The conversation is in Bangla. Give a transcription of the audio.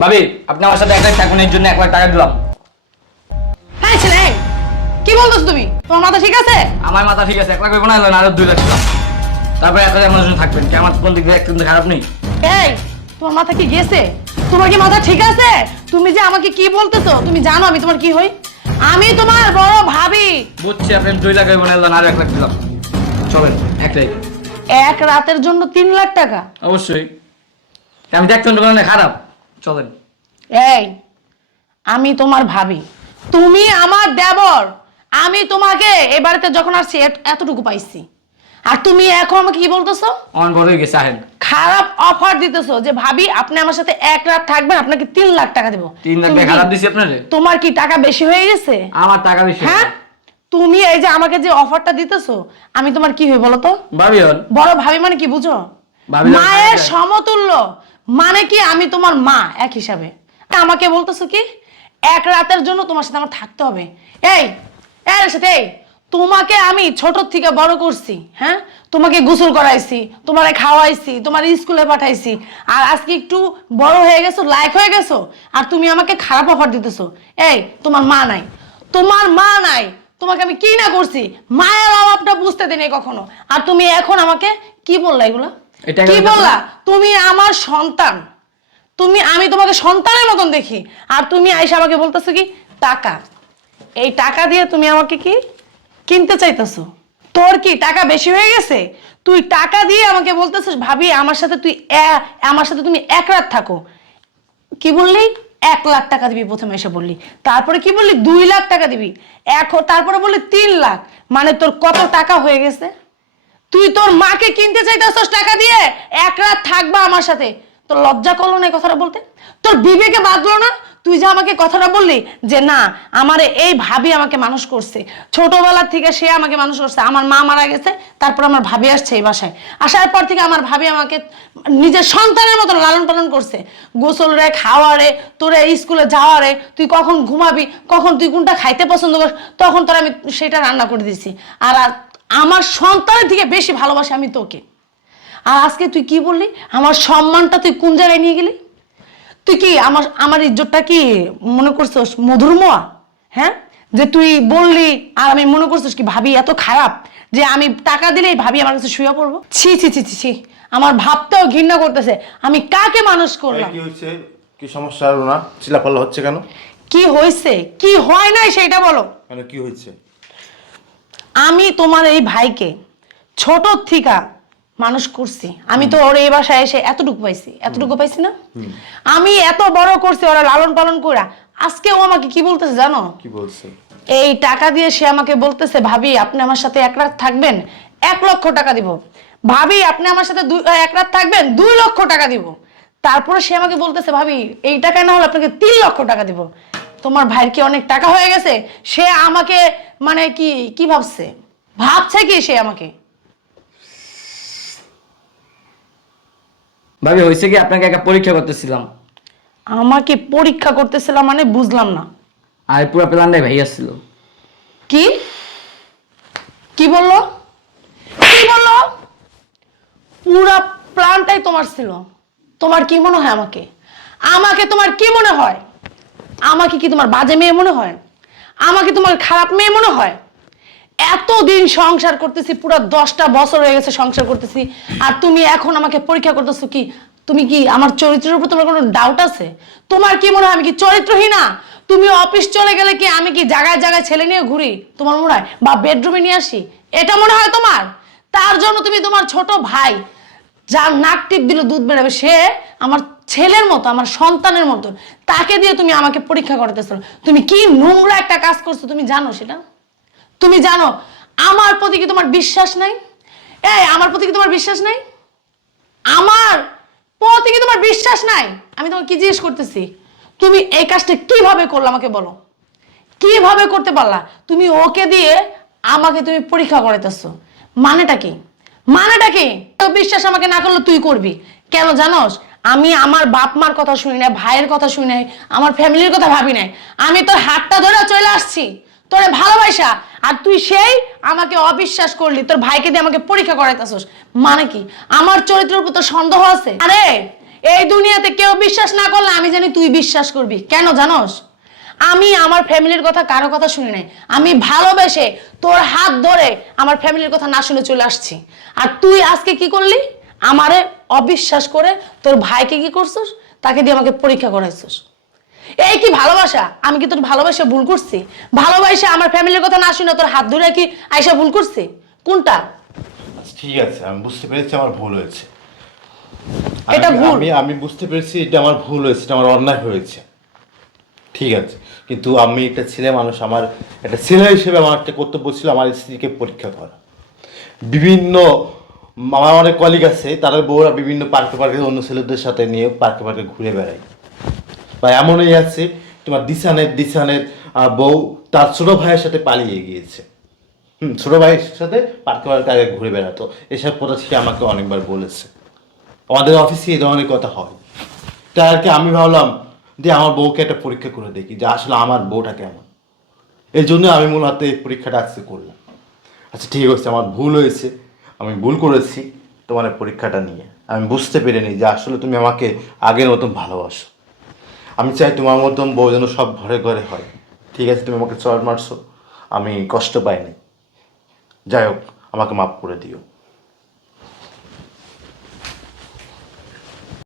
ভাবি আপনি আমার সাথে এক লাখ জন্য এক লাখ টাকা দিলাম। হ্যাঁ ছেলে কি বলতেছো তুমি? তোমার মাথা ঠিক আছে? আমার মাথা ঠিক আছে এক লাখ না হলো আরও দুই লাখ দিলাম। তারপরে এক লাখ আমার জন্য থাকবেন কি আমার কোন দিক দিয়ে একদম খারাপ নেই? এই তোমার মাথা কি গেছে? তোমার কি মাথা ঠিক আছে? তুমি যে আমাকে কি বলতেছো? তুমি জানো আমি তোমার কি হই? আমি তোমার বড় ভাবি। বুঝছি আপনি দুই লাখ হইব না হলো না আরও এক লাখ দিলাম। চলেন এক লাখ এক রাতের জন্য তিন লাখ টাকা। অবশ্যই। আমি দেখতেন দোকানে মানে খারাপ। চলেন। এই আমি তোমার ভাবি। তুমি আমার দেবর। আমি তোমাকে এ বাড়িতে যখন আসছি এত- এতটুকু পাইছি। আর তুমি এখন আমাকে কি বলতেছো? আমার বড় হয়ে গেছে আহেন। খারাপ অফার দিতেছো যে ভাবি আপনি আমার সাথে এক রাত থাকবেন আপনাকে তিন লাখ টাকা দেবো। তিন লাখ তুমি টাকা কি- খারাপ দিছি আপনারে? তোমার কি টাকা বেশি হয়ে গেছে? আমার টাকা বেশি হ্যাঁ তুমি এই যে আমাকে যে অফারটা দিতেছো আমি তোমার কি হই বলো তো? ভাবি হন। বড় ভাবি মানে কি বুঝো? ভাবি মায়ের সমতুল্য। মানে কি আমি তোমার মা, এক হিসাবে? আমাকে বলতেছো কি, এক রাতের জন্য তোমার সাথে আমার থাকতে হবে। এই এর সাথে, এই, তোমাকে আমি ছোট থেকে বড় করছি হ্যাঁ? তোমাকে গোসল করাইছি, তোমারে খাওয়াইছি, তোমার স্কুলে পাঠাইছি। আর আজকে একটু বড় হয়ে গেছো লাইক হয়ে গেছো, আর তুমি আমাকে খারাপ অফার দিতেছো। এই, তোমার মা নাই। তোমার মা নাই। তোমাকে আমি কি না করছি? মায়ের অভাবটা বুঝতে দিনে কখনো। আর তুমি এখন আমাকে কি বললা এগুলো? এটা কি বললা? তুমি আমার সন্তান। তুমি আমি তোমাকে সন্তানের মতন দেখি। আর তুমি আইসা আমাকে বলতেছো কি টাকা। এই টাকা দিয়ে তুমি আমাকে কি কিনতে চাইতেছো? তোর কি টাকা বেশি হয়ে গেছে? তুই টাকা দিয়ে আমাকে বলতেছিস ভাবি আমার সাথে তুই আমার সাথে তুমি এক রাত থাকো। কি বললি? এক লাখ টাকা দিবি প্রথমে এসে বললি। তারপরে কি বললি? দুই লাখ টাকা দিবি। এখন তারপরে বললি তিন লাখ। মানে তোর কত টাকা হয়ে গেছে? তুই তোর মাকে কিনতে চাইতেছস টাকা দিয়ে? এক রাত থাকবা আমার সাথে। তোর লজ্জা করল না কথাটা বলতে? তোর বিবেকে বাঁধলো না? তুই যে আমাকে কথাটা বললি যে না, আমার এই ভাবি আমাকে মানুষ করছে। ছোটবেলার থেকে সে আমাকে মানুষ করছে। আমার মা মারা গেছে, তারপর আমার ভাবি আসছে এই বাসায়। আসার পর থেকে আমার ভাবি আমাকে নিজের সন্তানের মতো লালন পালন করছে। গোসল রে, খাওয়া রে, তোরে স্কুলে যাওয়া রে, তুই কখন ঘুমাবি, কখন তুই কোনটা খাইতে পছন্দ করিস, তখন তোর আমি সেটা রান্না করে দিছি। আর আর আমার সন্তানের থেকে বেশি ভালোবাসি আমি তোকে। আর আজকে তুই কি বললি? আমার সম্মানটা তুই কোন জায়গায় নিয়ে গেলি? তুই কি আমার আমার ইজ্জতটা কি মনে করছিস মধুরমোয়া হ্যাঁ? যে তুই বললি আর আমি মনে করছিস কি ভাবি এত খারাপ যে আমি টাকা দিলেই ভাবি আমার কাছে শুয়ে পড়ব? ছি ছি ছি ছি ছি। আমার ভাবতেও ঘৃণা করতেছে। আমি কাকে মানুষ করলাম? কি হয়েছে? কি সমস্যা হলো না? চিলাপাল্লা হচ্ছে কেন? কি হয়েছে? কি হয় নাই সেটা বলো। কেন কি হয়েছে? আমি তোমার এই ভাইকে ছোট থিকা মানুষ করছি। আমি তো ওর এই বাসায় এসে এতটুকু পাইছি। এতটুকু পাইছি না? আমি এত বড় করছি ওরা লালন পালন করা আজকে ও আমাকে কি বলতেছে জানো? কি বলছে? এই টাকা দিয়ে সে আমাকে বলতেছে ভাবি আপনি আমার সাথে এক রাত থাকবেন এক লক্ষ টাকা দিব। ভাবি আপনি আমার সাথে দুই- এক রাত থাকবেন দুই লক্ষ টাকা দিব। তারপরে সে আমাকে বলতেছে ভাবি এই টাকায় না হলে আপনাকে তিন লক্ষ টাকা দিব। তোমার ভাইয়ের কি অনেক টাকা হয়ে গেছে? সে আমাকে মানে কি কি ভাবছে? ভাবছে কি সে আমাকে? ভাবি হয়েছে কি আপনাকে একটা পরীক্ষা করতেছিলাম? আমাকে পরীক্ষা করতেছিলাম মানে বুঝলাম না। আর পুরো প্ল্যানটাই ভাই আসছিল কি? কি বলল? কি বলল? পুরা প্ল্যানটাই তোমার ছিল। তোমার কি মনে হয় আমাকে? আমাকে তোমার কি মনে হয়? আমাকে কি তোমার বাজে মেয়ে মনে হয়? আমাকে তোমার খারাপ মেয়ে মনে হয়? এতদিন সংসার করতেছি, পুরো দশটা বছর হয়ে গেছে সংসার করতেছি, আর তুমি এখন আমাকে পরীক্ষা করতেছো কি? তুমি কি আমার চরিত্রের উপর তোমার কোনো ডাউট আছে? তোমার কি মনে হয় আমি কি চরিত্রহীনা তুমি অফিস চলে গেলে কি আমি কি জায়গায় জায়গায় ছেলে নিয়ে ঘুরি? তোমার মনে হয়? বা বেডরুমে নিয়ে আসি? এটা মনে হয় তোমার? তার জন্য তুমি তোমার ছোট ভাই, যার নাক টিপ দিলে, দুধ বেরোবে সে আমার ছেলের মতো, আমার সন্তানের মতো, তাকে দিয়ে তুমি আমাকে পরীক্ষা করতেছো। তুমি কি নোংরা একটা কাজ করছ, তুমি জানো সেটা? তুমি জানো, আমার প্রতি কি তোমার বিশ্বাস নাই? এই, আমার প্রতি কি তোমার বিশ্বাস নাই? আমার প্রতি কি তোমার বিশ্বাস নাই? আমি তোমাকে কি জিজ্ঞেস করতেছি? তুমি এই কাজটা কীভাবে করলে আমাকে বলো? কীভাবে করতে পারলা? তুমি ওকে দিয়ে আমাকে তুমি পরীক্ষা করাইতেছো। মানেটা কি? মানেটা কি? বিশ্বাস আমাকে না করলে তুই করবি। কেন জানোস? আমি আমার বাপ মার কথা শুনি নাই, ভাইয়ের কথা শুনি নাই, আমার ফ্যামিলির কথা ভাবি নাই। আমি তোর হাতটা ধরে চলে আসছি, তোরে ভালোবাসা। আর তুই সেই আমাকে অবিশ্বাস করলি, তোর ভাইকে দিয়ে আমাকে পরীক্ষা করাইতেছস। মানে কি? আমার চরিত্রের উপর তোর সন্দেহ আছে? আরে, এই দুনিয়াতে কেউ বিশ্বাস না করলে আমি জানি তুই বিশ্বাস করবি। কেন জানোস? আমি আমার ফ্যামিলির কথা কারও কথা শুনি নাই। আমি ভালোবেসে তোর হাত ধরে আমার ফ্যামিলির কথা না শুনে চলে আসছি। আর তুই আজকে কি করলি? আমারে অবিশ্বাস করে তোর ভাইকে কি করছিস? তাকে দিয়ে আমাকে পরীক্ষা করাইছিস। এই কি ভালোবাসা? আমি কি তোর ভালোবাসা ভুল করছি? ভালোবাসা আমার ফ্যামিলির কথা না শুনে তোর হাত ধরে কি আইসা ভুল করছি? কোনটা? ঠিক আছে আমি বুঝতে পেরেছি আমার ভুল হয়েছে। এটা ভুল। আমি আমি বুঝতে পেরেছি এটা আমার ভুল হয়েছে এটা আমার অন্যায় হয়েছে। ঠিক আছে কিন্তু আমি একটা ছেলে মানুষ আমার একটা ছেলে হিসেবে আমার একটা কর্তব্য ছিল আমার স্ত্রীকে পরীক্ষা করা। বিভিন্ন আমার অনেক কলিগ আছে, তাদের বউরা বিভিন্ন পার্কে পার্কে অন্য ছেলেদের সাথে নিয়ে পার্কে পার্কে ঘুরে বেড়ায়। বা এমনই আছে, তোমার দিশানের দিশানের বউ তার ছোট ভাইয়ের সাথে পালিয়ে গিয়েছে। হুম, ছোট ভাইয়ের সাথে পার্কে পার্কে আগে ঘুরে বেড়াতো এসব কথা সে আমাকে অনেকবার বলেছে। আমাদের অফিসে এই ধরনের কথা হয়। তাই আর কি আমি ভাবলাম যে আমার বউকে একটা পরীক্ষা করে দেখি যে আসলে আমার বউটা কেমন। এই জন্য আমি মূলত এই পরীক্ষাটা আজকে করলাম। আচ্ছা ঠিক আছে, আমার ভুল হয়েছে। আমি ভুল করেছি তোমার পরীক্ষাটা নিয়ে। আমি বুঝতে পেরেনি যে আসলে তুমি আমাকে আগের মতন ভালোবাসো। আমি চাই তোমার মতন বউ যেন সব ঘরে ঘরে হয়। ঠিক আছে, তুমি আমাকে চর মারছো, আমি কষ্ট পাইনি। যাই হোক, আমাকে মাফ করে দিও।